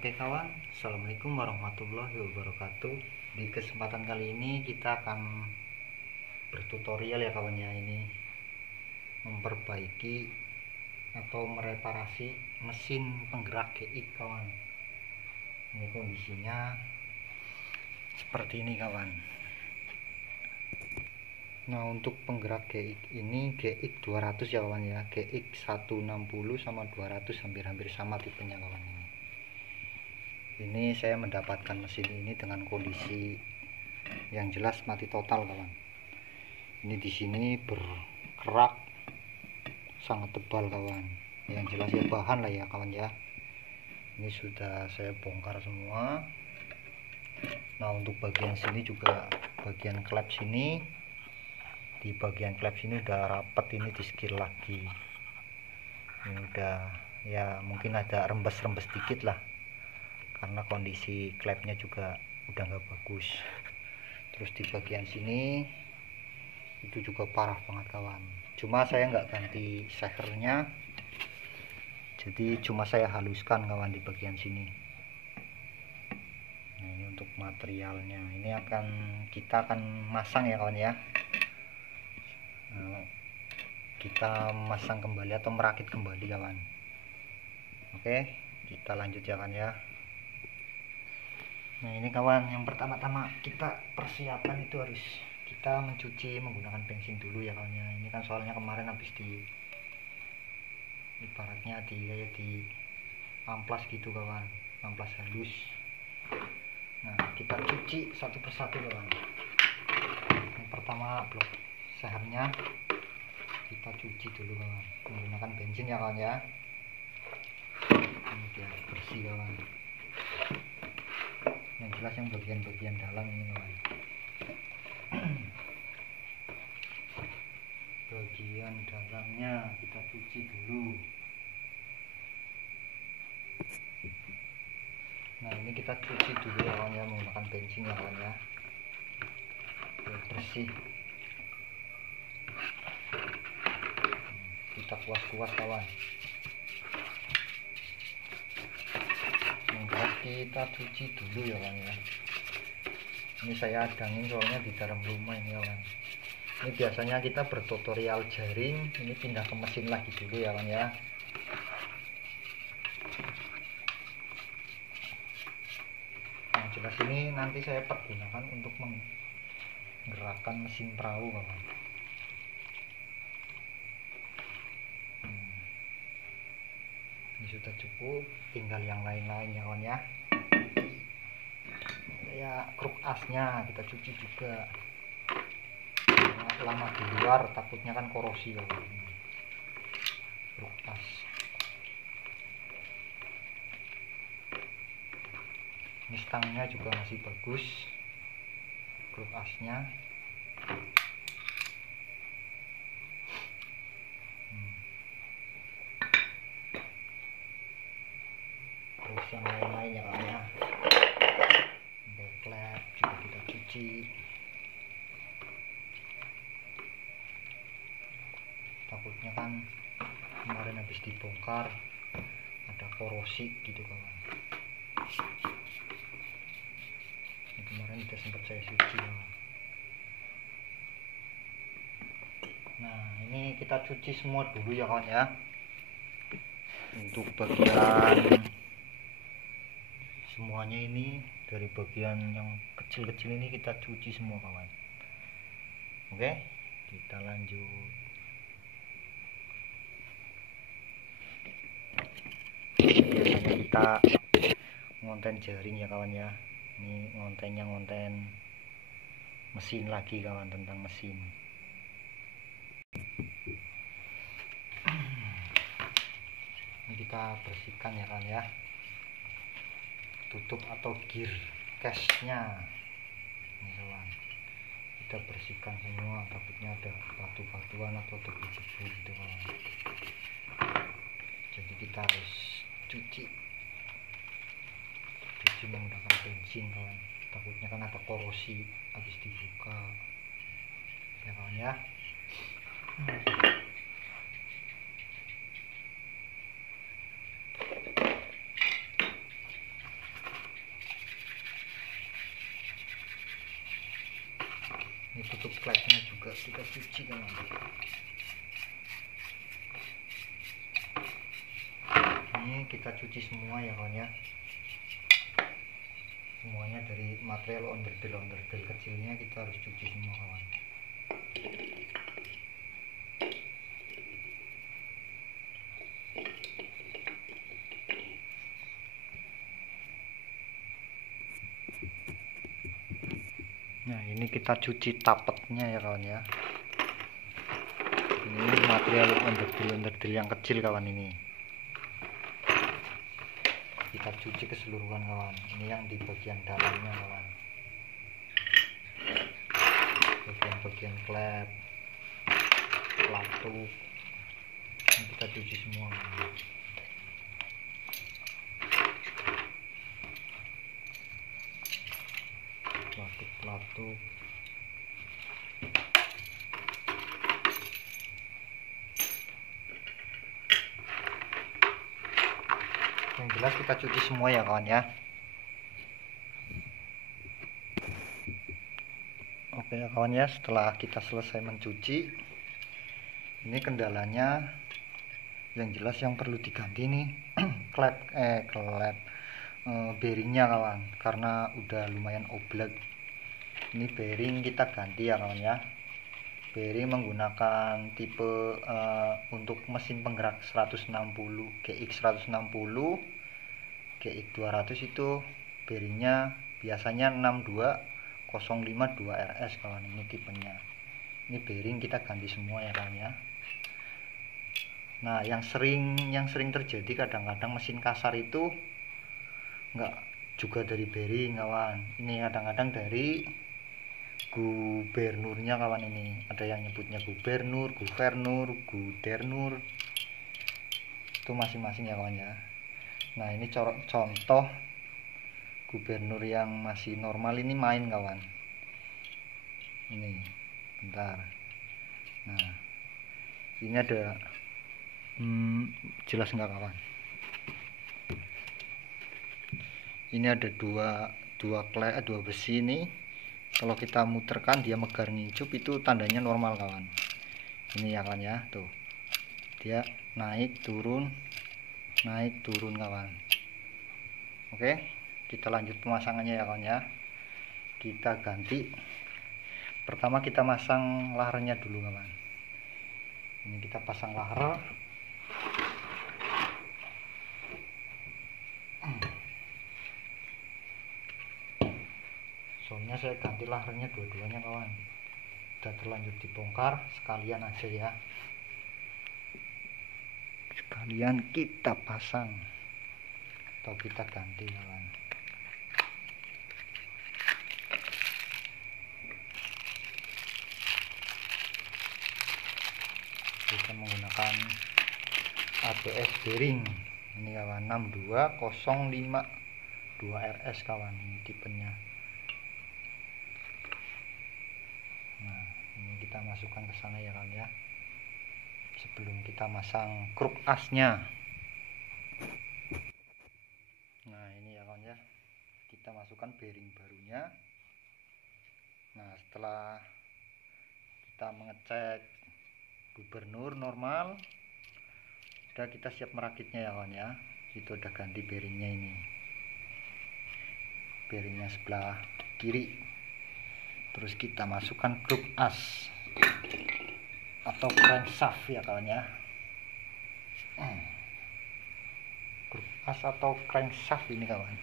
Oke kawan, assalamualaikum warahmatullahi wabarakatuh. Di kesempatan kali ini kita akan bertutorial ya kawan ya, ini memperbaiki atau mereparasi mesin penggerak GX kawan. Ini kondisinya seperti ini kawan. Nah, untuk penggerak GX ini GX 200 ya kawan ya, GX 160 sama 200 hampir-hampir sama tipenya kawan. Ini saya mendapatkan mesin ini dengan kondisi yang jelas mati total kawan. Ini di sini berkerak sangat tebal kawan. Yang jelas ya bahan lah ya kawan ya. Ini sudah saya bongkar semua. Nah, untuk bagian sini juga bagian klep sini, di bagian klep sini udah rapet, ini di skill lagi. Ini udah ya mungkin ada rembes-rembes dikit lah, karena kondisi klepnya juga udah nggak bagus. Terus di bagian sini itu juga parah banget kawan, cuma saya nggak ganti sehernya, jadi cuma saya haluskan kawan di bagian sini. Nah, ini untuk materialnya, ini kita akan masang ya kawan ya. Nah, kita masang kembali atau merakit kembali kawan. Oke, kita lanjut ya kawan ya. Nah, ini kawan, yang pertama-tama kita persiapan itu harus kita mencuci menggunakan bensin dulu ya kawan ya. Ini kan soalnya kemarin habis ibaratnya di amplas gitu kawan, amplas halus. Nah, kita cuci satu persatu kawan. Yang pertama blok sehernya kita cuci dulu kawan, menggunakan bensin ya kawan ya. Ini biar bersih kawan. Yang jelas yang bagian-bagian dalam ini kawan. Bagian dalamnya kita cuci dulu. Nah, ini kita cuci dulu ya kawan ya, menggunakan bensin ya kawan ya, biar bersih. Kita kuas-kuas kawan. Nah, kita cuci dulu ya kawan ya. Ini saya adangin soalnya di dalam rumah ini kawan. Ini biasanya kita bertutorial jaring, ini pindah ke mesin lagi dulu ya kawan ya. Nah, jelas ini nanti saya pergunakan untuk menggerakkan mesin perahu kawan. Ini sudah cukup, tinggal yang lain-lain ya kawan ya. Ya, kruk asnya kita cuci juga. Lama di luar takutnya kan korosi kawan. Kruk as. Ini stangnya juga masih bagus, kruk asnya. Terus yang lain-lain ya kawan ya. Backlight juga kita cuci. Takutnya kan kemarin habis dibongkar ada korosi gitu kawan. Ini kemarin udah sempat saya cuci kawan. Nah, ini kita cuci semua dulu ya kawan ya. Untuk bagian semuanya ini, dari bagian yang kecil-kecil ini kita cuci semua kawan. Oke, kita lanjut. Biasanya kita ngonten jaring ya kawan ya. Ini ngontennya ngonten mesin lagi kawan, tentang mesin. Ini kita bersihkan ya kawan ya, tutup atau gear cashnya ini kawan, kita bersihkan semua, takutnya ada batu-batuan atau debu-debu gitu kawan. Jadi kita harus cuci menggunakan bensin kawan, takutnya kan ada korosi habis dibuka ya kawan ya. flagnya juga kita cuci kawan. Ini kita cuci semua ya kawan ya, semuanya dari material onderdil kecilnya kita harus cuci semua kawan. Nah ini kita cuci tapetnya ya kawan ya. Ini material onderdil yang kecil kawan, ini kita cuci keseluruhan kawan. Ini yang di bagian dalamnya kawan, bagian klep, pelatuk, ini kita cuci semua kawan. Pelatuk yang jelas kita cuci semua ya kawan ya. Oke ya kawan ya, setelah kita selesai mencuci, ini kendalanya yang jelas yang perlu diganti nih klep bearingnya kawan, karena udah lumayan oblek. Ini bearing kita ganti ya kawan ya. Bearing menggunakan tipe untuk mesin penggerak 160 GX 160 GX 200 itu bearingnya biasanya 62052 RS kawan, ini tipenya. Ini bearing kita ganti semua ya kawan ya. Nah yang sering terjadi kadang-kadang mesin kasar itu enggak juga dari bearing kawan, ini kadang-kadang dari gubernurnya kawan. Ini ada yang nyebutnya gubernur, gudernur, itu masing-masing ya kawan ya. Nah ini contoh gubernur yang masih normal ini main kawan, ini bentar. Nah ini ada jelas enggak kawan, ini ada dua besi ini. Kalau kita muterkan dia megar ngincup, itu tandanya normal kawan. Ini ya kawan ya, tuh dia naik turun kawan. Oke, kita lanjut pemasangannya ya kawan ya. Kita ganti, pertama kita masang laharnya dulu kawan. Ini kita pasang lahar. Soalnya saya ganti laharnya dua-duanya kawan, udah terlanjur dibongkar, sekalian aja ya, sekalian kita pasang atau kita ganti kawan. Kita menggunakan ABS bearing ini kawan, 62052 RS kawan, ini tipenya. Nah ini kita masukkan ke sana ya kawan ya, sebelum kita masang kruk asnya. Nah ini ya kawan ya, kita masukkan bearing barunya. Nah setelah kita mengecek gubernur normal, udah kita siap merakitnya ya kawan ya. Itu udah ganti bearingnya, ini bearingnya sebelah kiri. Terus kita masukkan kruk as atau crankshaft ya kawan ya, kruk as atau crankshaft ini kawan.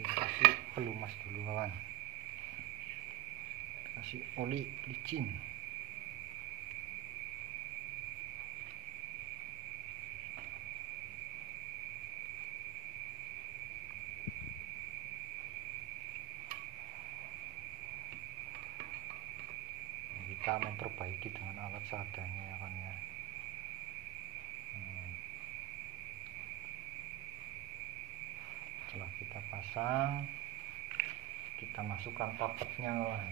Kasih pelumas dulu kawan, kasih oli licin. kita memperbaiki dengan alat seadanya ya kan ya. Setelah kita pasang, kita masukkan tapetnya kawan.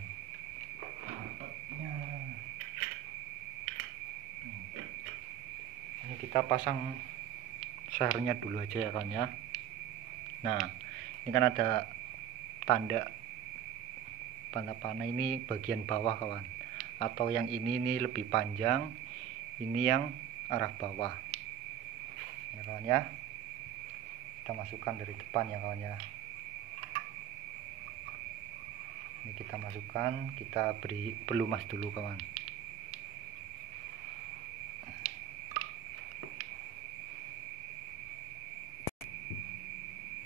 Ini kita pasang sehernya dulu aja ya kan ya. Nah, ini kan ada tanda panah ini bagian bawah kawan, atau yang ini lebih panjang, ini yang arah bawah ya kawan ya. Kita masukkan dari depan ya kawan ya. Ini kita masukkan, kita beri pelumas dulu kawan.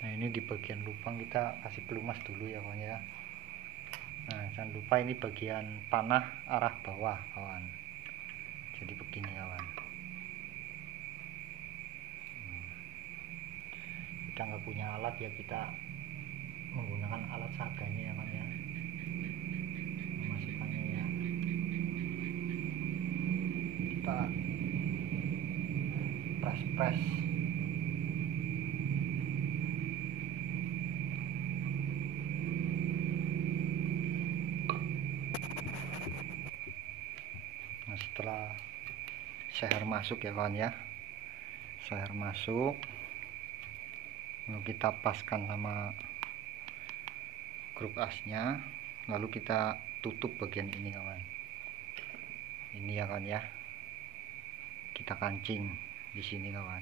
Nah, ini di bagian lubang kita kasih pelumas dulu ya kawan ya. Nah, jangan lupa ini bagian panah arah bawah kawan. Jadi begini kawan. Kita nggak punya alat ya, kita menggunakan alat seadanya ya kawan ya. Memasukkannya ya. Kita press. Nah, setelah seher masuk ya kawan ya, seher masuk, lalu kita paskan sama grup asnya, lalu kita tutup bagian ini kawan. Ini ya kawan ya, kita kancing di sini kawan.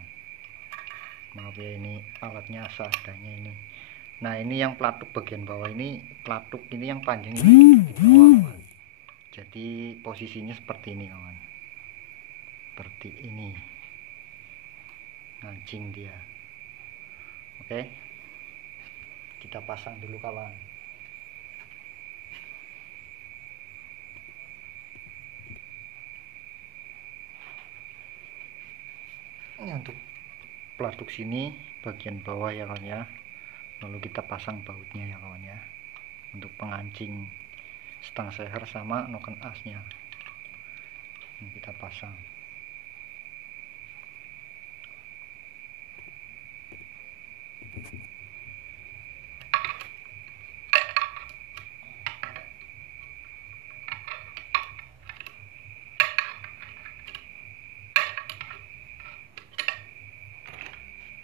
Maaf ya, ini alatnya seadanya ini. Nah, ini yang pelatuk bagian bawah ini, pelatuk ini yang panjang ini di bawah kawan. Jadi posisinya seperti ini kawan, seperti ini, ngancing dia. Oke, kita pasang dulu kawan. Ini untuk pelatuk sini bagian bawah ya kawan ya. Lalu kita pasang bautnya ya kawan ya, untuk pengancing stang seher sama noken asnya. Ini kita pasang.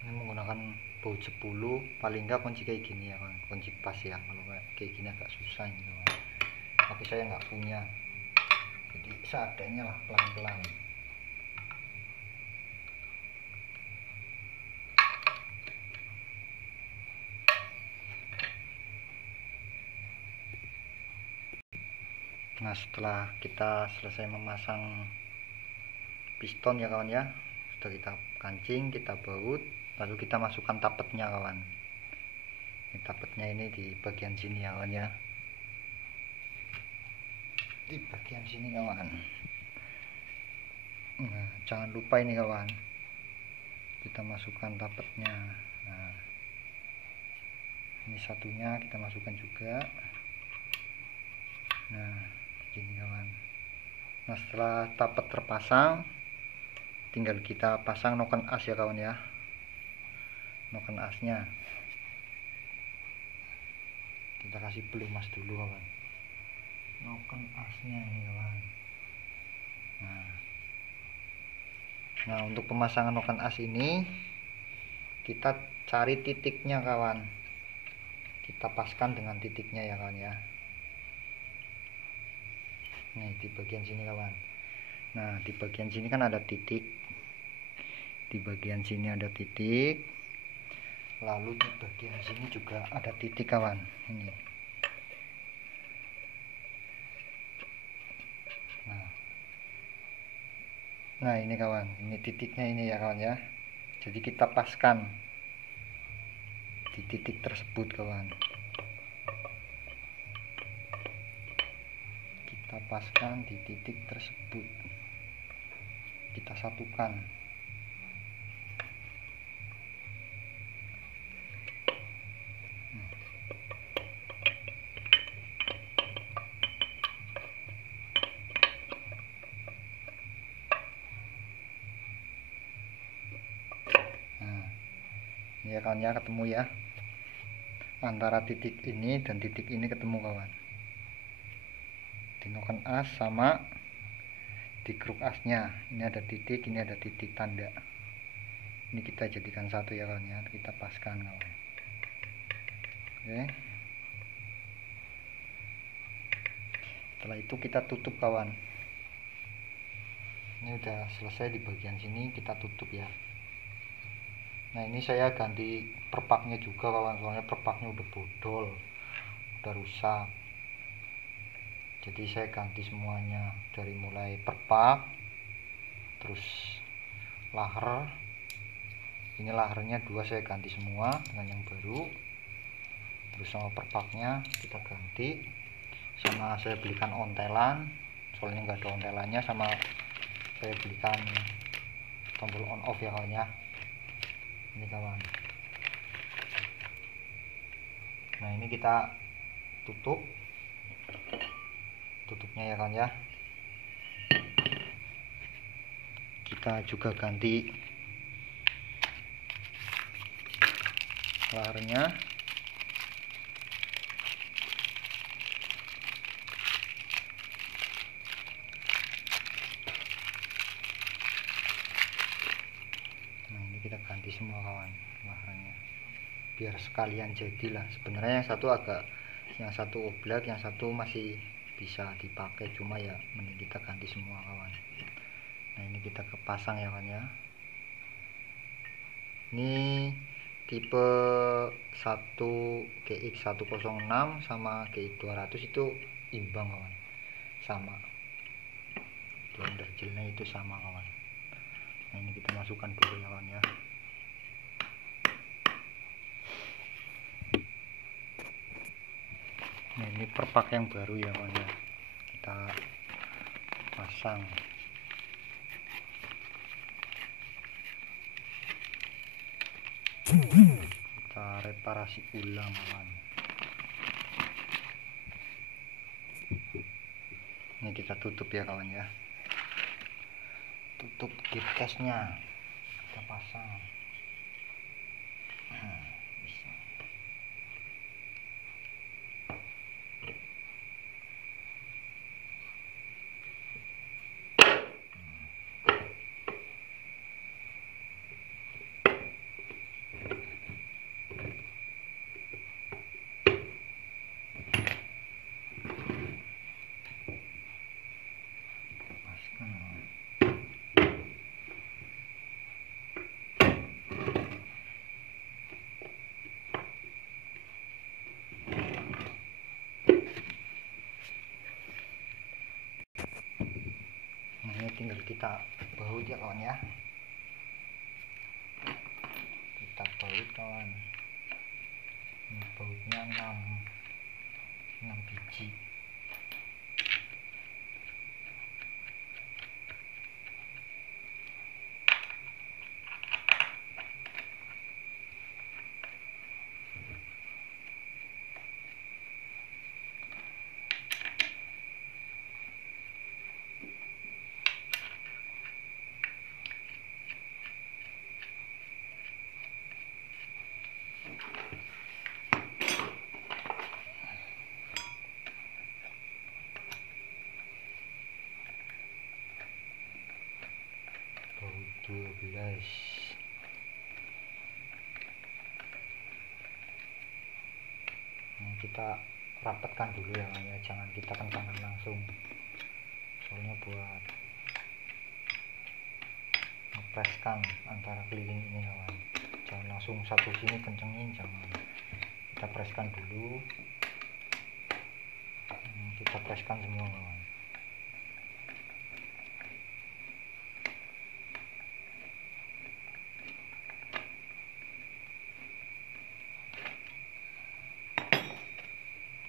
Ini menggunakan baut 10, paling enggak kunci kayak gini ya kan, kunci pas ya. Kalau kayak gini agak susah ini kawan, tapi saya nggak punya, jadi seadanya lah, pelan-pelan. Nah, setelah kita selesai memasang piston ya kawan ya, sudah kita kancing, kita baut, lalu kita masukkan tapetnya kawan. Ini tapetnya ini di bagian sini ya kawan ya, di bagian sini kawan. Nah, jangan lupa ini kawan, kita masukkan tapetnya. Nah, ini satunya kita masukkan juga. Nah, begini kawan. Nah, setelah tapet terpasang, tinggal kita pasang noken as ya kawan ya, noken asnya. Kita kasih pelumas dulu kawan, noken asnya ini kawan. Nah, untuk pemasangan noken as ini kita cari titiknya kawan, kita paskan dengan titiknya ya kawan ya. Nih di bagian sini kawan. Nah, di bagian sini kan ada titik, di bagian sini ada titik, lalu di bagian sini juga ada titik kawan. Ini. Nah, ini kawan, ini titiknya ini ya kawan ya. Jadi kita paskan di titik tersebut kawan. Kita paskan di titik tersebut, kita satukan. ya kawan ya, ketemu ya, antara titik ini dan titik ini ketemu kawan. Dinoken as sama di kruk asnya, ini ada titik, ini ada titik tanda. Ini kita jadikan satu ya kawan ya, kita paskan kawan. Oke, setelah itu kita tutup kawan. Ini udah selesai di bagian sini, kita tutup ya. Nah ini saya ganti perpaknya juga kawan, soalnya perpaknya udah bodol, udah rusak. Jadi saya ganti semuanya, dari mulai perpak, terus laher. Ini lahernya 2 saya ganti semua dengan yang baru. Terus sama perpaknya kita ganti, sama saya belikan ontelan, soalnya nggak ada ontelannya, sama saya belikan tombol on off ya kawan ya. Ini kawan. Nah ini kita tutup, tutupnya ya kawan ya. Kita juga ganti laharnya. Nah ini kita ganti semua kawan laharnya, biar sekalian jadilah. Sebenarnya yang satu oblak, yang satu masih bisa dipakai, cuma ya mending kita ganti semua kawan. Nah ini kita kepasang ya kawan ya. Ini tipe 1 GX106 sama GX200 itu imbang kawan, sama blender jelnya itu sama kawan. Nah ini kita masukkan dulu ya kawan ya. Nah ini perpak yang baru ya kawan ya, kita pasang. Kita reparasi ulang kawan. Ini kita tutup ya kawan ya, tutup gear case-nya, kita pasang. Ini tinggal kita baut ya kawan ya, kita baut kawan. Ini bautnya 6 biji. Baut 12. Nah, kita rapatkan dulu ya kawan ya, jangan kita kencangkan langsung, soalnya buat ngepreskan antara keliling ini kawan. Jangan langsung satu sini kencengin, jangan, kita preskan dulu. Kita preskan semua kawan.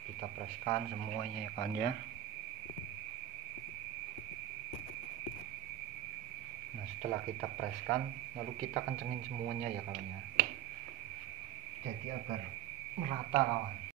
Kita preskan semuanya ya kawan ya. Nah setelah kita preskan, lalu kita kencengin semuanya ya kawan ya, jadi agar merata kawan.